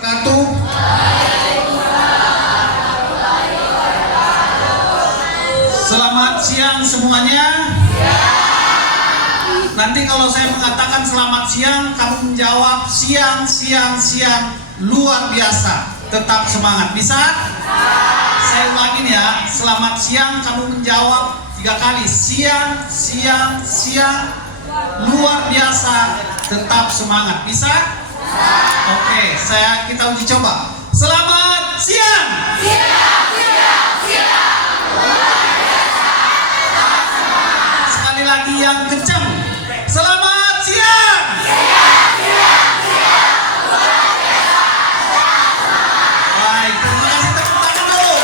Wabarakatuh. Selamat siang semuanya. Nanti kalau saya mengatakan selamat siang, kamu menjawab siang, siang, siang, luar biasa. Tetap semangat, bisa? Saya ulangin ya, selamat siang, kamu menjawab 3 kali, siang, siang, siang, luar biasa, tetap semangat, bisa? Oke, kita uji coba. Selamat siang. Siang, siang, siang, luar biasa, tetap semangat. Sekali lagi yang kencang. Selamat siang. Siang, siang, siang, luar biasa, tetap semangat. Baik, terima kasih, tepuk tangan dulu.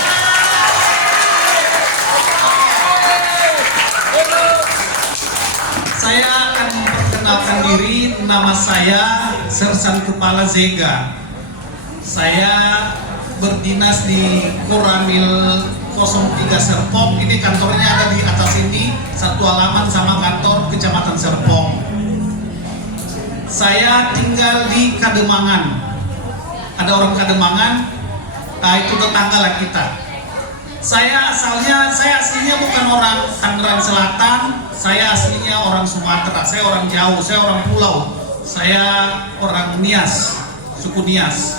Saya akan memperkenalkan diri. Nama saya Sersan Kepala Zega. Saya berdinas di Koramil 03 Serpong. Ini kantornya ada di atas ini, satu halaman sama kantor Kecamatan Serpong. Saya tinggal di Kademangan. Ada orang Kademangan, itu tetangga lah kita. Saya aslinya bukan orang Tangerang Selatan, saya aslinya orang Sumatera, saya orang jauh, saya orang pulau. Saya orang Nias, suku Nias.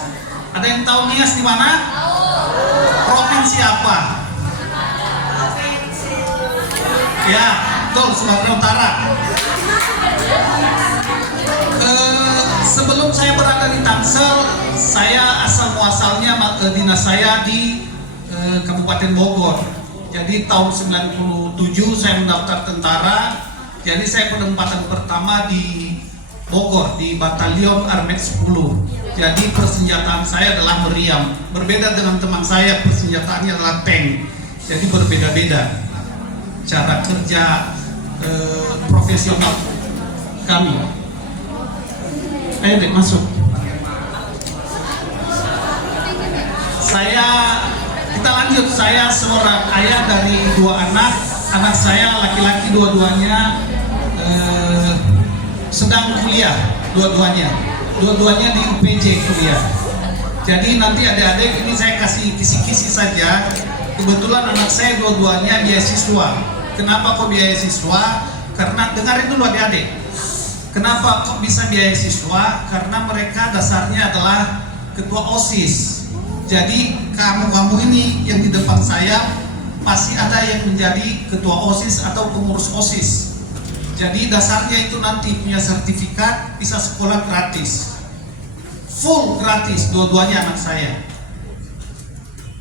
Ada yang tahu Nias di mana? Provinsi apa? Ya, betul, Sumatera Utara. Sebelum saya berada di Tangsel, saya asal muasalnya dinas saya di Kabupaten Bogor. Jadi tahun 97 saya mendaftar tentara. Jadi saya penempatan pertama di Bogor di Batalion Armet 10. Jadi persenjataan saya adalah meriam. Berbeda dengan teman saya, persenjataannya adalah tank. Jadi berbeda-beda cara kerja profesional kami. Ayo deh masuk. Kita lanjut. Saya seorang ayah dari 2 anak. Anak saya laki-laki dua-duanya sedang kuliah, dua-duanya di UPJ kuliah. Jadi nanti adik-adik ini saya kasih kisi-kisi saja. Kebetulan anak saya dua-duanya beasiswa. Kenapa kok beasiswa? Karena dengarin dulu adik-adik. Kenapa kok bisa beasiswa? Karena mereka dasarnya adalah ketua OSIS. Jadi kamu ini yang di depan saya pasti ada yang menjadi ketua OSIS atau pengurus OSIS. Jadi dasarnya itu nanti punya sertifikat, bisa sekolah gratis, full gratis, dua-duanya anak saya.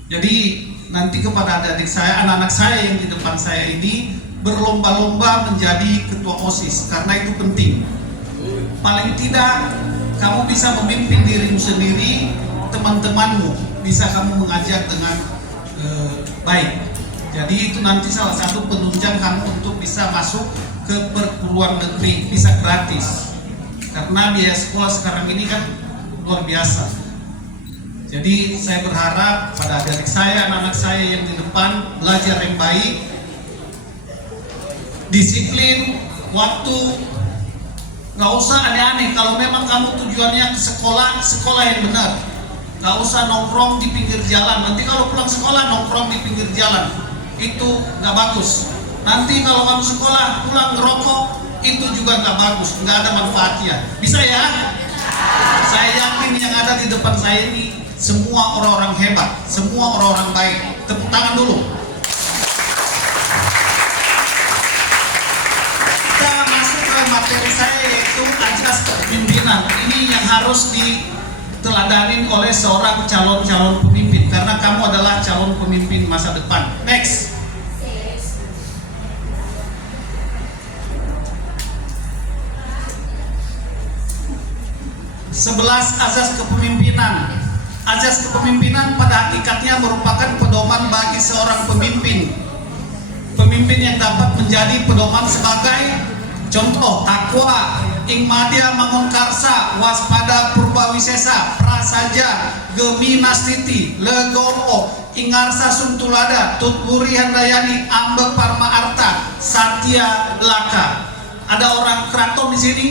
Jadi nanti kepada adik-adik saya, anak-anak saya yang di depan saya ini berlomba-lomba menjadi ketua OSIS, karena itu penting. Paling tidak kamu bisa memimpin dirimu sendiri, teman-temanmu bisa kamu mengajar dengan baik. Jadi itu nanti salah satu penunjang kamu untuk bisa masuk ke perguruan negeri, bisa gratis. Karena biaya sekolah sekarang ini kan luar biasa. Jadi saya berharap pada adik-adik saya, anak-anak saya yang di depan belajar yang baik, disiplin, waktu, nggak usah aneh-aneh. Kalau memang kamu tujuannya ke sekolah, sekolah yang benar. Nggak usah nongkrong di pinggir jalan. Nanti kalau pulang sekolah nongkrong di pinggir jalan, itu nggak bagus. Nanti kalau kamu sekolah pulang ngerokok, itu juga nggak bagus, nggak ada manfaatnya. Bisa ya? Saya yakin yang ada di depan saya ini semua orang-orang hebat, semua orang-orang baik. Tepuk tangan dulu. Kita masuk ke materi saya, yaitu ajas kepemimpinan. Ini yang harus diteladanin oleh seorang calon pemimpin, karena kamu adalah calon pemimpin masa depan. Next. 11 azas kepemimpinan. Azas kepemimpinan pada hakikatnya merupakan pedoman bagi seorang pemimpin. Pemimpin yang dapat menjadi pedoman sebagai contoh: takwa, ingmadia mangunkarsa, waspada purbawisesa, prasaja, geminastiti, legowo, ingarsa suntulada, tutburi handayani, ambe parma arta, satya laka. Ada orang keraton di sini,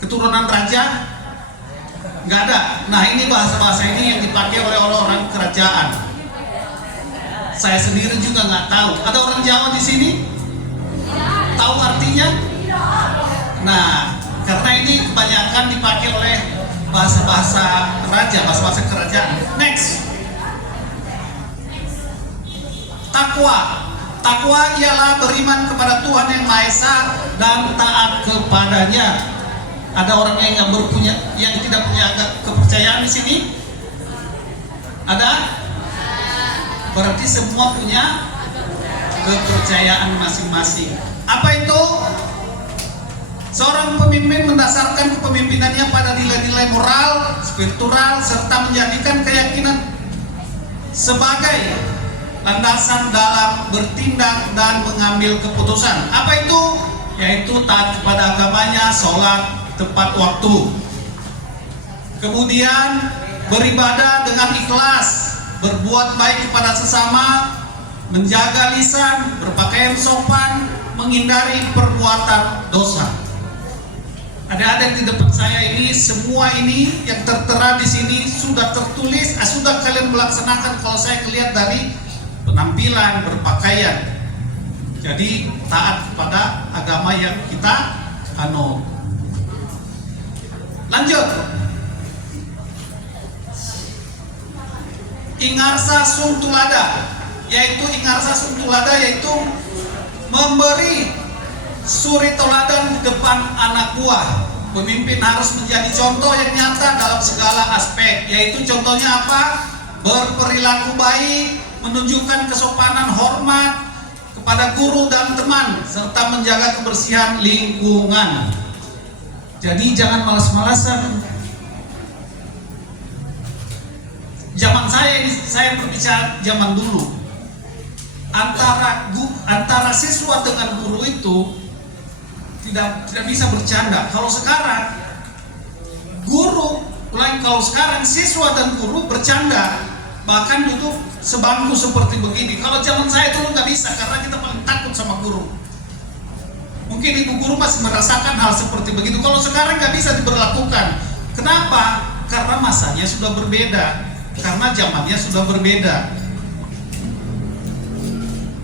keturunan raja. Nggak ada. Nah, ini bahasa-bahasa ini yang dipakai oleh orang-orang kerajaan. Saya sendiri juga nggak tahu. Ada orang Jawa di sini? Tahu artinya? Nah, karena ini kebanyakan dipakai oleh bahasa-bahasa raja, bahasa-bahasa kerajaan. Next. Takwa. Takwa ialah beriman kepada Tuhan yang Maha Esa dan taat kepadanya. Ada orang yang nggak berpunya, yang tidak punya kepercayaan di sini? Ada? Berarti semua punya kepercayaan masing-masing. Apa itu? Seorang pemimpin mendasarkan kepemimpinannya pada nilai-nilai moral, spiritual, serta menjadikan keyakinan sebagai landasan dalam bertindak dan mengambil keputusan. Apa itu? Yaitu taat kepada agamanya, sholat tepat waktu. Kemudian beribadah dengan ikhlas, berbuat baik kepada sesama, menjaga lisan, berpakaian sopan, menghindari perbuatan dosa. Ada di depan saya ini, semua ini yang tertera di sini sudah tertulis, sudah kalian melaksanakan kalau saya melihat dari penampilan, berpakaian. Jadi taat kepada agama yang kita anut. Lanjut. Ingarsa Suntulada, yaitu Ingarsa Suntulada yaitu memberi suri toladan di depan anak buah. Pemimpin harus menjadi contoh yang nyata dalam segala aspek, yaitu contohnya apa? Berperilaku baik, menunjukkan kesopanan hormat kepada guru dan teman, serta menjaga kebersihan lingkungan. Jadi jangan malas-malasan. Zaman saya ini, saya berbicara zaman dulu. Antara siswa dengan guru itu tidak bisa bercanda. Kalau sekarang kalau sekarang siswa dan guru bercanda, bahkan duduk sebangku seperti begini. Kalau zaman saya dulu nggak bisa, karena kita paling takut sama guru. Mungkin ibu guru masih merasakan hal seperti begitu. Kalau sekarang nggak bisa diberlakukan. Kenapa? Karena masanya sudah berbeda, karena zamannya sudah berbeda.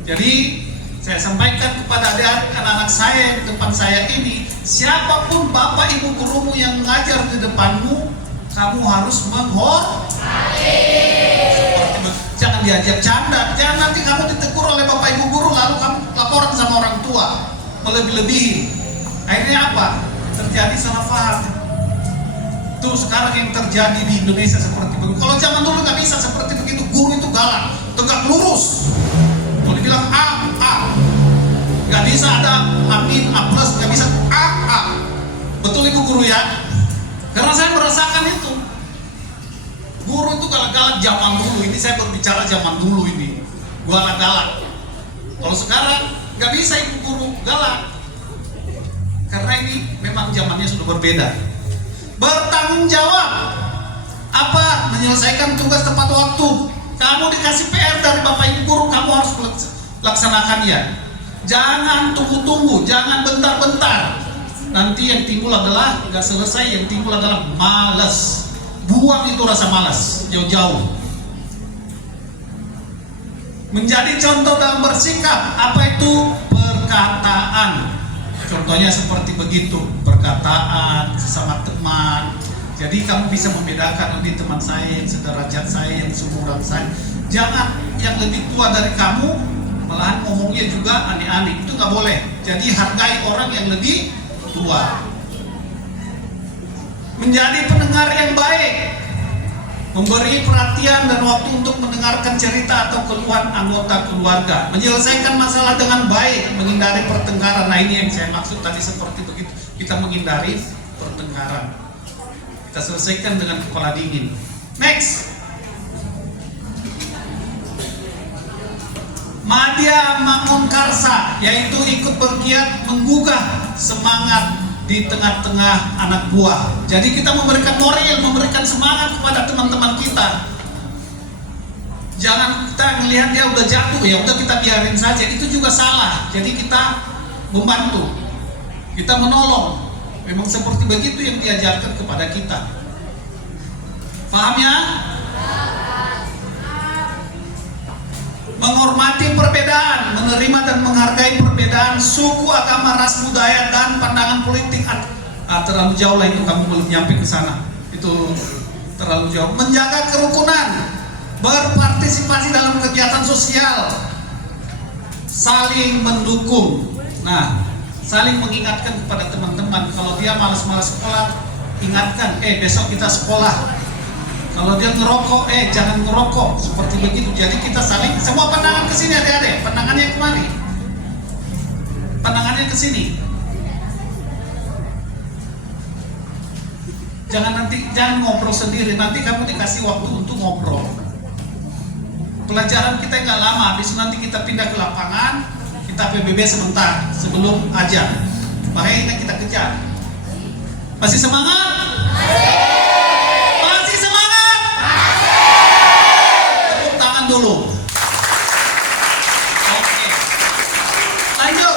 Jadi saya sampaikan kepada adik-adik anak-anak saya yang di depan saya ini, siapapun bapak ibu gurumu yang mengajar di depanmu, kamu harus menghormati. Jangan diajak canda, jangan nanti kamu ditegur oleh bapak ibu guru lalu kamu laporan sama orang tua, melebih-lebihi. Akhirnya apa? Terjadi salah paham. Itu sekarang yang terjadi di Indonesia seperti begitu. Kalau zaman dulu nggak bisa seperti begitu, guru itu galak, tegak lurus. Kalau dibilang A, nggak bisa ada amin, A plus, nggak bisa A. Betul ibu guru ya? Karena saya merasakan itu. Guru itu galak-galak zaman dulu. Ini saya berbicara zaman dulu ini. Galak-galak. Kalau sekarang nggak bisa ibu guru galak. Karena ini memang zamannya sudah berbeda. Bertanggung jawab. Apa? Menyelesaikan tugas tepat waktu. Kamu dikasih PR dari bapak ibu guru, kamu harus laksanakannya. Jangan tunggu-tunggu, jangan bentar-bentar. Nanti yang timbul adalah nggak selesai, yang timbul adalah malas. Buang itu rasa malas jauh-jauh. Menjadi contoh dalam bersikap. Apa itu? Perkataan. Contohnya seperti begitu, perkataan sesama teman. Jadi kamu bisa membedakan lebih teman saya yang sederajat saya, yang seumuran saya. Jangan yang lebih tua dari kamu malahan ngomongnya juga aneh-aneh. Itu nggak boleh. Jadi hargai orang yang lebih tua. Menjadi pendengar yang baik, memberi perhatian dan waktu untuk mendengarkan cerita atau keluhan anggota keluarga, menyelesaikan masalah dengan baik, menghindari pertengkaran. Nah ini yang saya maksud tadi seperti begitu, kita menghindari pertengkaran, kita selesaikan dengan kepala dingin. Next, Madya Mangunkarsa, yaitu ikut bergiat menggugah semangat di tengah-tengah anak buah. Jadi kita memberikan moral, memberikan semangat kepada teman-teman kita. Jangan kita melihat dia udah jatuh, ya udah kita biarin saja. Itu juga salah. Jadi kita membantu, kita menolong. Memang seperti begitu yang diajarkan kepada kita. Paham ya? Menghormati perbedaan, menerima dan menghargai perbedaan suku, agama, ras, budaya, dan pandangan politik. Terlalu jauh lah itu, kamu belum nyampe ke sana. Itu terlalu jauh. Menjaga kerukunan, berpartisipasi dalam kegiatan sosial, saling mendukung. Nah, saling mengingatkan kepada teman-teman. Kalau dia malas-malas sekolah, ingatkan, besok kita sekolah. Kalau dia ngerokok, jangan ngerokok, seperti begitu. Jadi kita saling, semua pandangan ke sini adik-adik, pandangannya kemari. Pandangannya ke sini. Jangan ngobrol sendiri, nanti kamu dikasih waktu untuk ngobrol. Pelajaran kita nggak lama, habis nanti kita pindah ke lapangan, kita PBB sebentar sebelum ajar. Makanya ini kita kejar. Masih semangat? Masih semangat? Tepuk tangan dulu. Oke. Lanjut.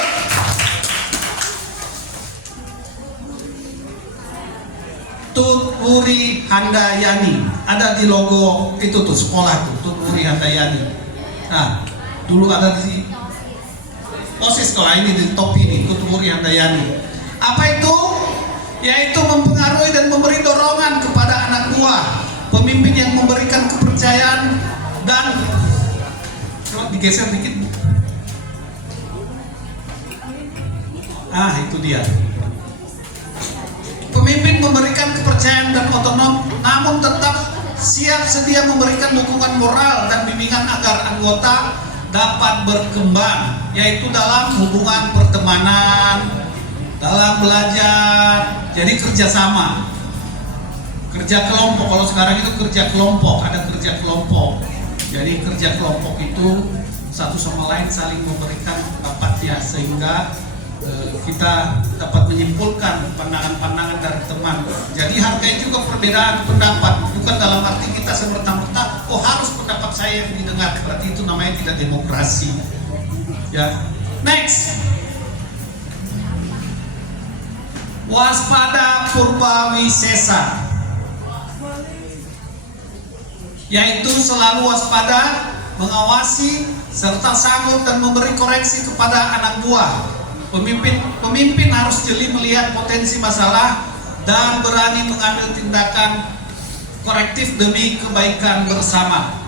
Tutwuri Handayani, ada di logo itu tuh sekolah tuh, Tutwuri Handayani. Nah, dulu ada di OSIS sekolah ini di topi ini, Tutwuri Handayani. Apa itu? Yaitu mempengaruhi dan memberi dorongan kepada anak buah, pemimpin yang memberikan kepercayaan dan coba digeser dikit. Itu dia. Pemimpin memberikan kepercayaan dan otonom, namun tetap siap sedia memberikan dukungan moral dan bimbingan agar anggota dapat berkembang, yaitu dalam hubungan pertemanan, dalam belajar. Jadi kerjasama, kerja kelompok. Kalau sekarang itu kerja kelompok, ada kerja kelompok. Jadi kerja kelompok itu satu sama lain saling memberikan pendapatnya, sehingga kita dapat menyimpulkan pandangan-pandangan dari teman. Jadi hargai juga perbedaan pendapat, bukan dalam arti kita semerta-merta harus pendapat saya yang didengar, berarti itu namanya tidak demokrasi. Ya, next. Waspada Purbawisesa, yaitu selalu waspada, mengawasi serta sanggup dan memberi koreksi kepada anak buah. Pemimpin harus jeli melihat potensi masalah dan berani mengambil tindakan korektif demi kebaikan bersama.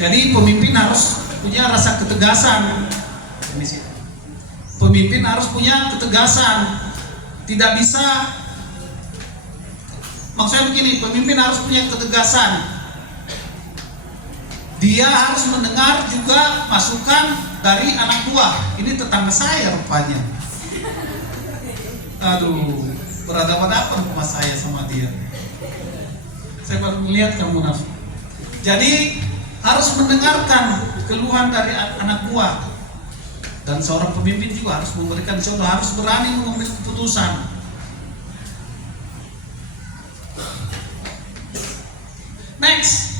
Jadi pemimpin harus punya rasa ketegasan. Pemimpin harus punya ketegasan. Tidak bisa, maksudnya begini, pemimpin harus punya ketegasan. Dia harus mendengar juga masukan dari anak buah. Ini tetangga saya rupanya. Aduh, berhadapan-hadapan sama saya sama dia. Saya baru melihat kamu nafsu. Jadi harus mendengarkan keluhan dari anak buah. Dan seorang pemimpin juga harus memberikan contoh, harus berani mengambil keputusan. Next.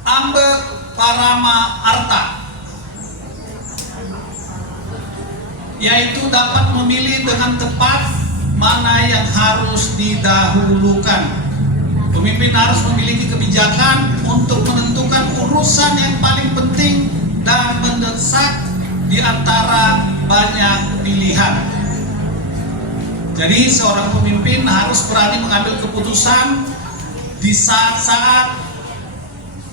Ambe Parama Arta, yaitu dapat memilih dengan tepat mana yang harus didahulukan. Pemimpin harus memiliki kebijakan untuk menentukan urusan yang paling penting dan mendesak di antara banyak pilihan. Jadi seorang pemimpin harus berani mengambil keputusan di saat-saat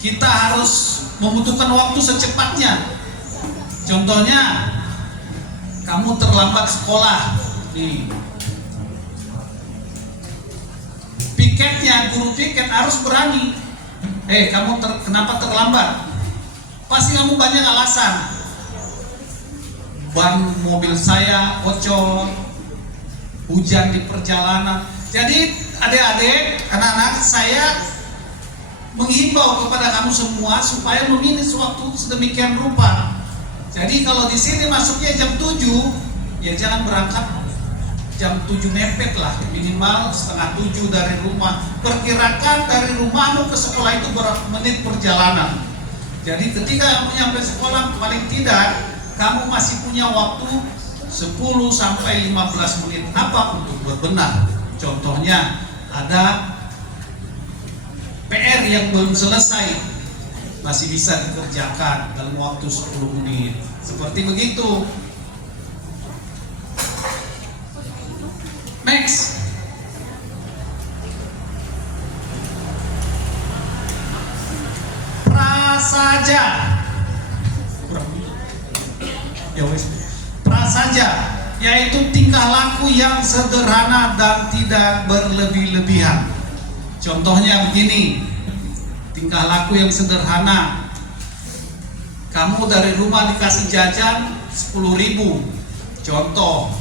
kita harus membutuhkan waktu secepatnya. Contohnya, kamu terlambat sekolah, piketnya, guru piket harus berani. Kenapa terlambat? Pasti kamu banyak alasan. Ban mobil saya bocor, hujan di perjalanan. Jadi adik-adik, anak-anak, saya menghimbau kepada kamu semua supaya memilih suatu sedemikian rupa. Jadi kalau di sini masuknya jam 7, ya jangan berangkat jam 7 mepet lah, minimal setengah 7 dari rumah. Perkirakan dari rumahmu ke sekolah itu berapa menit perjalanan. Jadi ketika kamu nyampe sekolah, paling tidak kamu masih punya waktu 10 sampai 15 menit apa untuk buat benar. Contohnya ada PR yang belum selesai, masih bisa dikerjakan dalam waktu 10 menit. Seperti begitu. Next. Prasaja. Ya wes. Prasaja yaitu tingkah laku yang sederhana dan tidak berlebih-lebihan. Contohnya begini, tingkah laku yang sederhana. Kamu dari rumah dikasih jajan 10.000, contoh.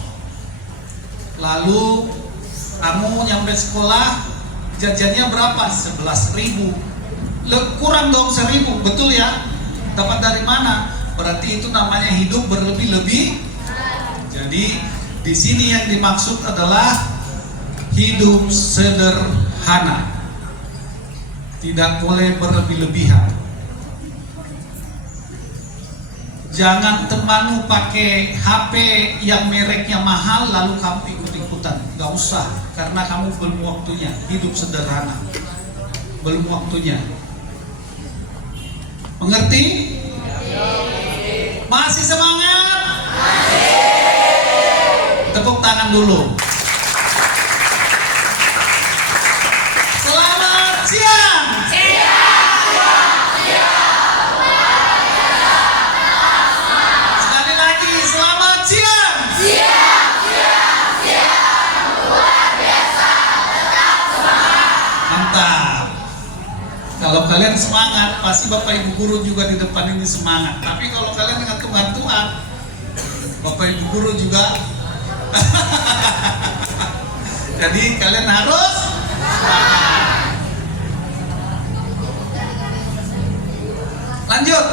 Lalu kamu nyampe sekolah, jajannya berapa? 11.000. Kurang dong 1.000, betul ya? Dapat dari mana? Berarti itu namanya hidup berlebih-lebih. Jadi di sini yang dimaksud adalah hidup sederhana, tidak boleh berlebih-lebihan. Jangan temanmu pakai HP yang mereknya mahal lalu kamu ikut-ikutan. Gak usah, karena kamu belum waktunya. Hidup sederhana, belum waktunya. Mengerti? Masih semangat? Tepuk tangan dulu. Selamat siang. Sekali lagi, selamat siang. Mantap. Kalau kalian semangat, pasti Bapak Ibu guru juga di depan ini semangat. Tapi kalau kalian ngantuk-ngantukan, Bapak Ibu guru juga jadi kalian harus semangat. Lanjut.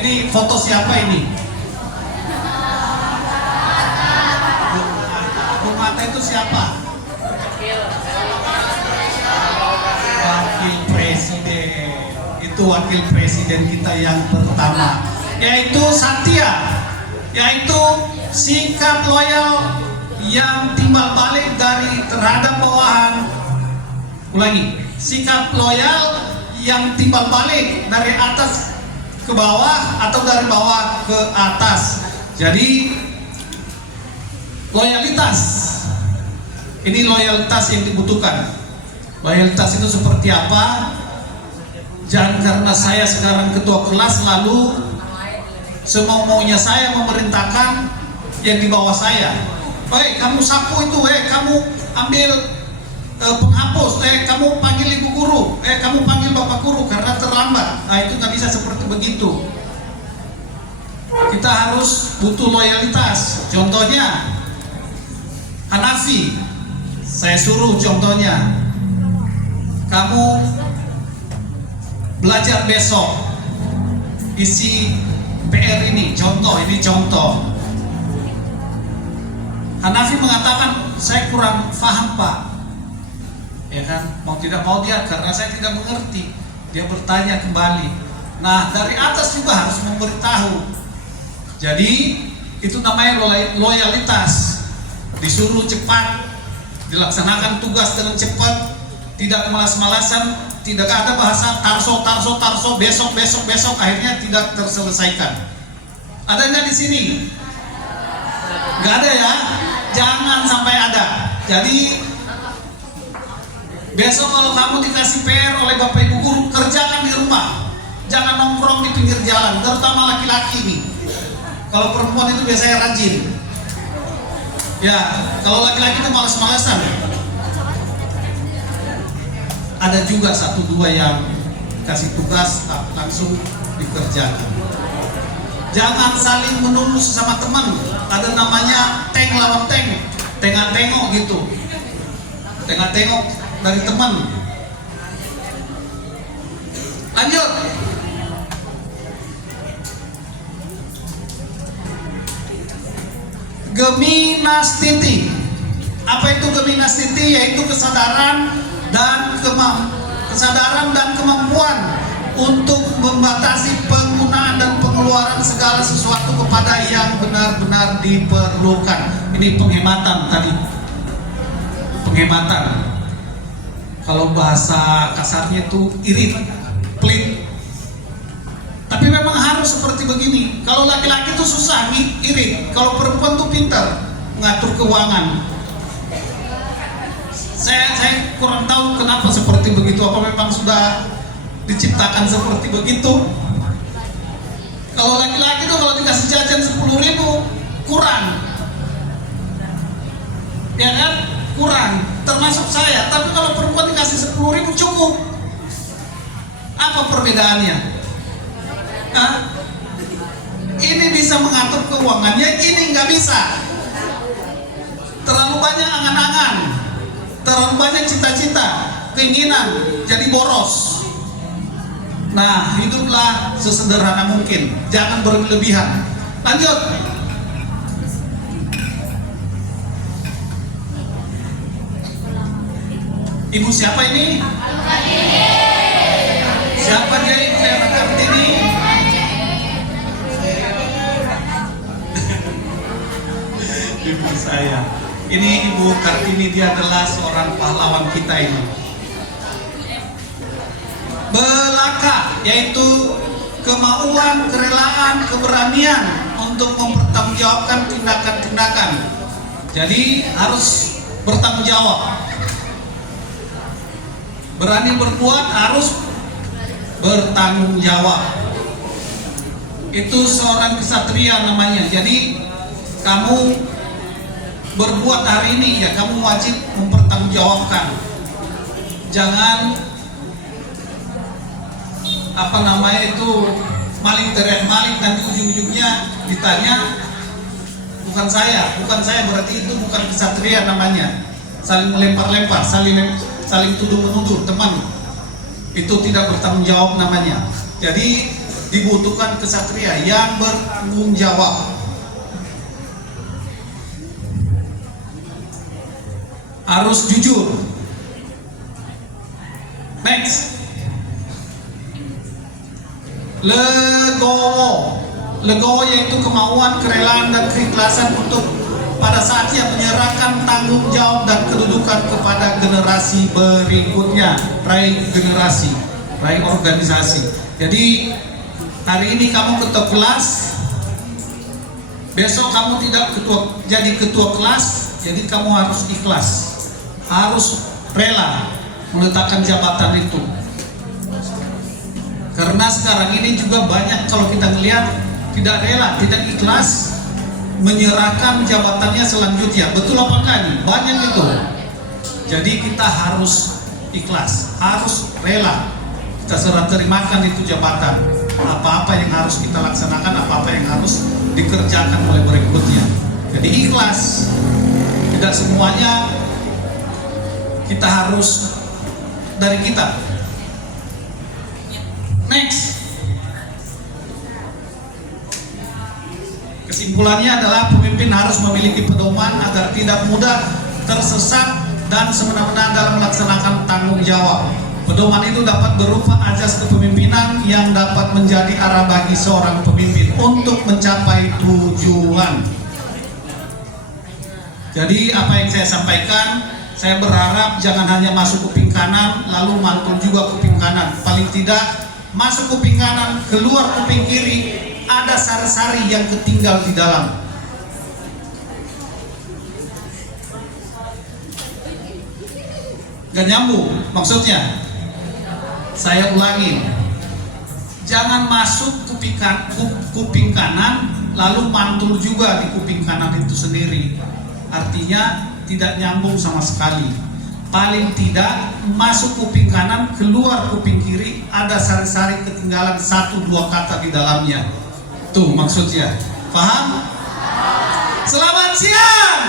Ini foto siapa ini? Bu Mata itu siapa? Wakil Presiden. Itu wakil presiden kita yang pertama, yaitu Satya, yaitu sikap loyal yang timbal balik dari terhadap bawahan. Ulangi, sikap loyal yang timbal balik dari atas ke bawah atau dari bawah ke atas. Jadi loyalitas, ini loyalitas yang dibutuhkan. Loyalitas itu seperti apa? Jangan karena saya sekarang ketua kelas lalu semau-maunya saya memerintahkan yang di bawah saya. Kamu sapu itu, kamu ambil penghapus, kamu panggil ibu guru, kamu panggil bapak guru karena terlambat. Nah itu nggak bisa seperti begitu. Kita harus butuh loyalitas. Contohnya Hanafi, saya suruh contohnya, kamu belajar besok isi PR ini contoh. Hanafi mengatakan saya kurang paham Pak, ya kan, mau tidak mau dia karena saya tidak mengerti, dia bertanya kembali. Nah dari atas juga harus memberitahu. Jadi itu namanya loyalitas. Disuruh cepat, dilaksanakan tugas dengan cepat, tidak malas-malasan. Tidak ada bahasa tarso, besok, akhirnya tidak terselesaikan. Ada nggak di sini? Nggak ada ya? Jangan sampai ada. Jadi besok kalau kamu dikasih PR oleh Bapak Ibu guru, kerjakan di rumah. Jangan nongkrong di pinggir jalan, terutama laki-laki nih. Kalau perempuan itu biasanya rajin. Ya, kalau laki-laki itu malas-malasan. Ada juga 1-2 yang kasih tugas langsung dikerjakan. Jangan saling menuduh sesama teman. Ada namanya tank lawan tank, tengok gitu, tengok dari teman. Lanjut. Geminastiti. Apa itu geminastiti? Yaitu kesadaran dan kemampuan untuk membatasi penggunaan dan pengeluaran segala sesuatu kepada yang benar-benar diperlukan. Ini penghematan tadi. Penghematan. Kalau bahasa kasarnya itu irit, pelit. Tapi memang harus seperti begini. Kalau laki-laki itu susah irit, kalau perempuan tuh pintar mengatur keuangan. Saya kurang tahu kenapa seperti begitu. Apa memang sudah diciptakan seperti begitu? Kalau laki-laki tuh kalau dikasih jajan 10.000 kurang, ya kan? Kurang. Termasuk saya. Tapi kalau perempuan dikasih 10.000 cukup. Apa perbedaannya? Hah? Ini bisa mengatur keuangannya, ini nggak bisa. Terlalu banyak angan-angan, terlalu banyak cita-cita, keinginan, jadi boros. Nah, hiduplah sesederhana mungkin, jangan berlebihan. Lanjut. Ibu siapa ini? Siapa dia Ibu yang Kartini? Ibu saya. Ini Ibu Kartini, dia adalah seorang pahlawan kita ini. Belaka, yaitu kemauan, kerelaan, keberanian untuk mempertanggungjawabkan tindakan-tindakan. Jadi harus bertanggung jawab. Berani berbuat harus bertanggung jawab. Itu seorang kesatria namanya. Jadi kamu berbuat hari ini ya kamu wajib mempertanggungjawabkan. Jangan itu maling teriak maling, nanti ujung-ujungnya ditanya bukan saya berarti itu bukan kesatria namanya. Saling melempar-lempar, saling tuduh-menuduh teman, itu tidak bertanggung jawab namanya. Jadi dibutuhkan kesatria yang bertanggung jawab. Harus jujur. Next. Legowo yaitu kemauan, kerelaan dan keikhlasan untuk pada saatnya menyerahkan tanggung jawab dan kedudukan kepada generasi berikutnya. Raih generasi, raih organisasi. Jadi hari ini kamu ketua kelas, besok kamu tidak jadi ketua kelas, jadi kamu harus ikhlas, harus rela meletakkan jabatan itu. Karena sekarang ini juga banyak kalau kita melihat tidak rela, tidak ikhlas menyerahkan jabatannya selanjutnya. Betul apakah ini? Banyak itu. Jadi kita harus ikhlas, harus rela. Kita serah terimakan itu jabatan. Apa-apa yang harus kita laksanakan, apa-apa yang harus dikerjakan oleh berikutnya. Jadi ikhlas. Tidak semuanya kita harus dari kita. Next. Kesimpulannya adalah pemimpin harus memiliki pedoman agar tidak mudah tersesat dan semena-mena dalam melaksanakan tanggung jawab. Pedoman itu dapat berupa azas kepemimpinan yang dapat menjadi arah bagi seorang pemimpin untuk mencapai tujuan. Jadi apa yang saya sampaikan, saya berharap jangan hanya masuk kuping kanan lalu mantul juga kuping kanan. Paling tidak masuk kuping kanan, keluar kuping kiri, ada sari-sari yang ketinggal di dalam. Gak nyambung maksudnya. Saya ulangi, jangan masuk kuping kanan lalu mantul juga di kuping kanan itu sendiri. Artinya tidak nyambung sama sekali. Paling tidak masuk kuping kanan, keluar kuping kiri, ada sari-sari ketinggalan 1-2 kata di dalamnya. Tuh maksudnya. Paham? Selamat siang.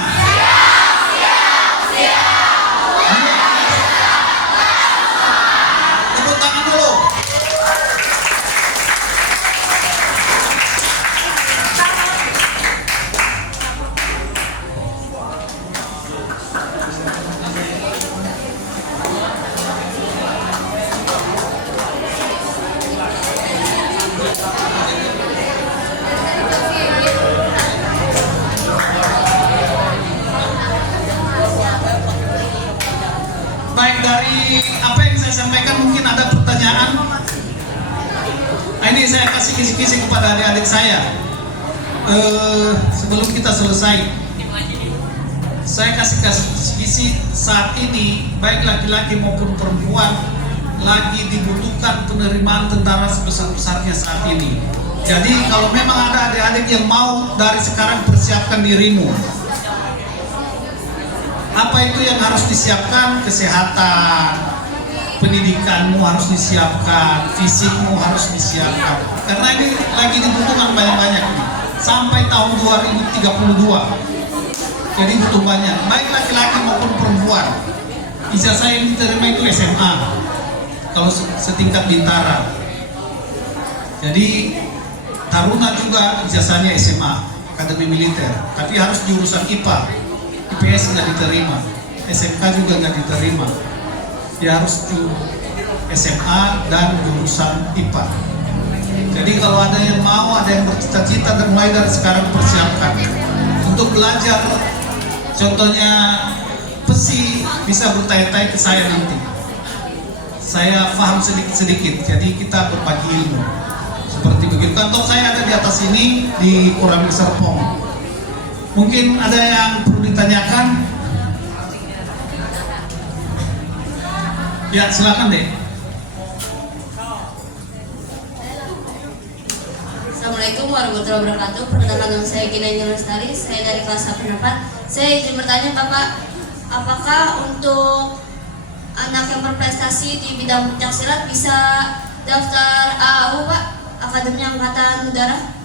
Tepuk tangan dulu. saya kasih kisi-kisi kepada adik-adik saya. Sebelum kita selesai, saya kasih kisi saat ini baik laki-laki maupun perempuan lagi dibutuhkan penerimaan tentara sebesar-besarnya saat ini. Jadi kalau memang ada adik-adik yang mau, dari sekarang persiapkan dirimu. Apa itu yang harus disiapkan? Kesehatan, pendidikanmu harus disiapkan, fisikmu harus disiapkan. Karena ini lagi dibutuhkan banyak-banyak nih. Sampai tahun 2032. Jadi butuh banyak, baik laki-laki maupun perempuan. Ijazah yang diterima itu SMA, kalau setingkat bintara. Jadi taruna juga ijazahnya SMA, Akademi Militer. Tapi harus jurusan IPA, IPS nggak diterima, SMK juga nggak diterima. Dia harus SMA dan jurusan IPA. Jadi kalau ada yang mau, ada yang bercita-cita, dan mulai dari sekarang persiapkan untuk belajar. Contohnya besi bisa bertanya-tanya ke saya nanti. Saya paham sedikit-sedikit, jadi kita berbagi ilmu. Seperti begitu. Kantor saya ada di atas ini di Koramil Serpong. Mungkin ada yang perlu ditanyakan? Ya, silakan deh. Assalamualaikum warahmatullahi wabarakatuh. Perkenalkan nama saya Gina Lestari. Saya dari kelas 1 4. Saya izin bertanya, Bapak, apakah untuk anak yang berprestasi di bidang pencaksilat bisa daftar AAU, Pak? Akademi Angkatan Udara?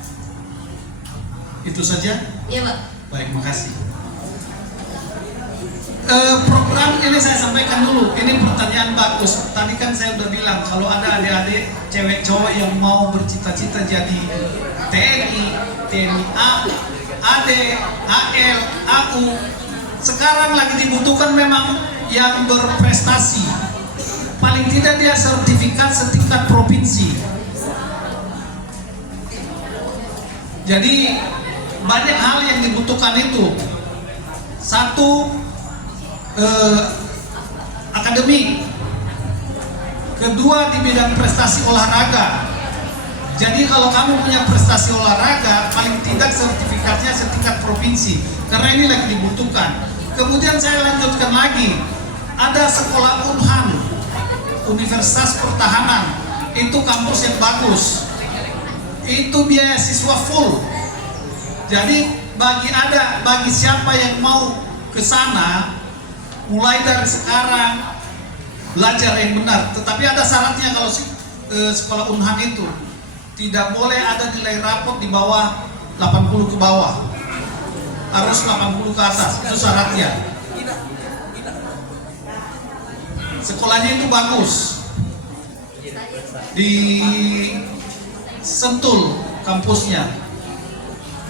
Itu saja? Iya, Pak. Baik, makasih. Program ini saya sampaikan dulu. Ini pertanyaan bagus. Tadi kan saya udah bilang kalau ada adik-adik cewek cowok yang mau bercita-cita jadi TNI, TNI A, AD, AL, AU. Sekarang lagi dibutuhkan memang yang berprestasi. Paling tidak dia sertifikat setingkat provinsi. Jadi banyak hal yang dibutuhkan itu. Satu, akademik. Kedua, di bidang prestasi olahraga. Jadi kalau kamu punya prestasi olahraga, paling tidak sertifikatnya setingkat provinsi, karena ini lagi dibutuhkan. Kemudian saya lanjutkan lagi, ada sekolah Unhan, Universitas Pertahanan, itu kampus yang bagus, itu biaya siswa full. Jadi bagi siapa yang mau ke sana, mulai dari sekarang belajar yang benar. Tetapi ada syaratnya, kalau sekolah Unhan itu tidak boleh ada nilai rapot di bawah 80 ke bawah, harus 80 ke atas, itu syaratnya. Sekolahnya itu bagus, di Sentul kampusnya,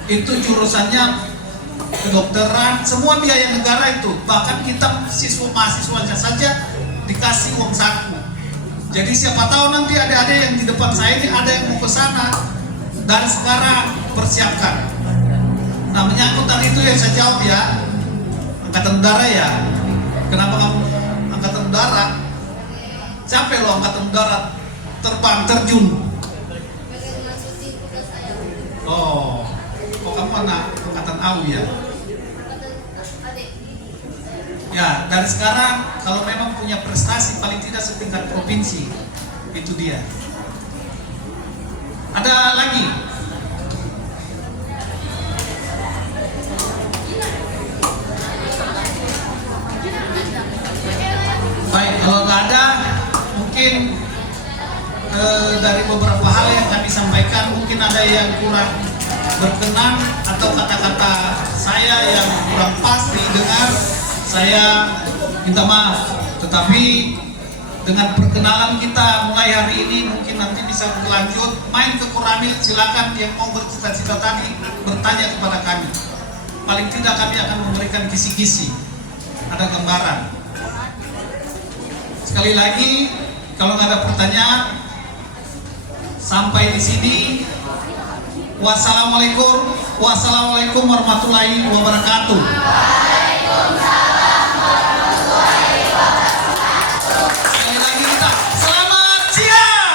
itu jurusannya kedokteran, semua biaya negara itu. Bahkan kita mahasiswanya saja dikasih uang saku. Jadi siapa tahu nanti adik-adik yang di depan saya ini ada yang mau ke sana. Dari sekarang persiapkan. Nah, menyangkut tadi itu yang saya jawab ya, Angkatan Udara ya. Kenapa kamu Angkatan Udara? Capek loh Angkatan Udara, terbang, terjun. Oh, kok kamu anak Angkatan AU ya? Ya, dari sekarang kalau memang punya prestasi paling tidak setingkat provinsi, itu dia. Ada lagi? Baik, kalau nggak ada, mungkin dari beberapa hal yang kami sampaikan, mungkin ada yang kurang berkenan atau kata-kata saya yang kurang pas didengar. Saya minta maaf, tetapi dengan perkenalan kita mulai hari ini mungkin nanti bisa berlanjut. Main ke Koramil, silakan yang mau bercita-cita tadi bertanya kepada kami. Paling tidak kami akan memberikan kisi-kisi, ada gambaran. Sekali lagi, kalau nggak ada pertanyaan, sampai di sini. Wassalamualaikum warahmatullahi wabarakatuh. Sekali lagi kita selamat siang.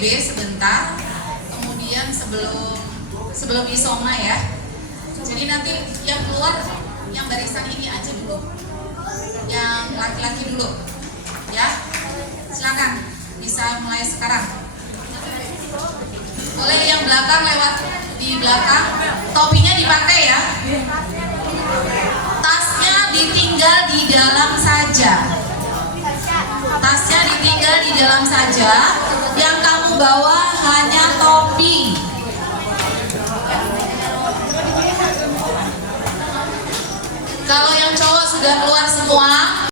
PJB sebentar, kemudian sebelum isoma ya. Jadi nanti yang keluar yang barisan ini aja dulu, yang laki-laki dulu, ya. Silakan bisa mulai sekarang. Boleh yang belakang lewat di belakang, topinya dipakai ya. Tasnya ditinggal di dalam saja. Tasnya ditinggal di dalam saja. Yang kamu bawa hanya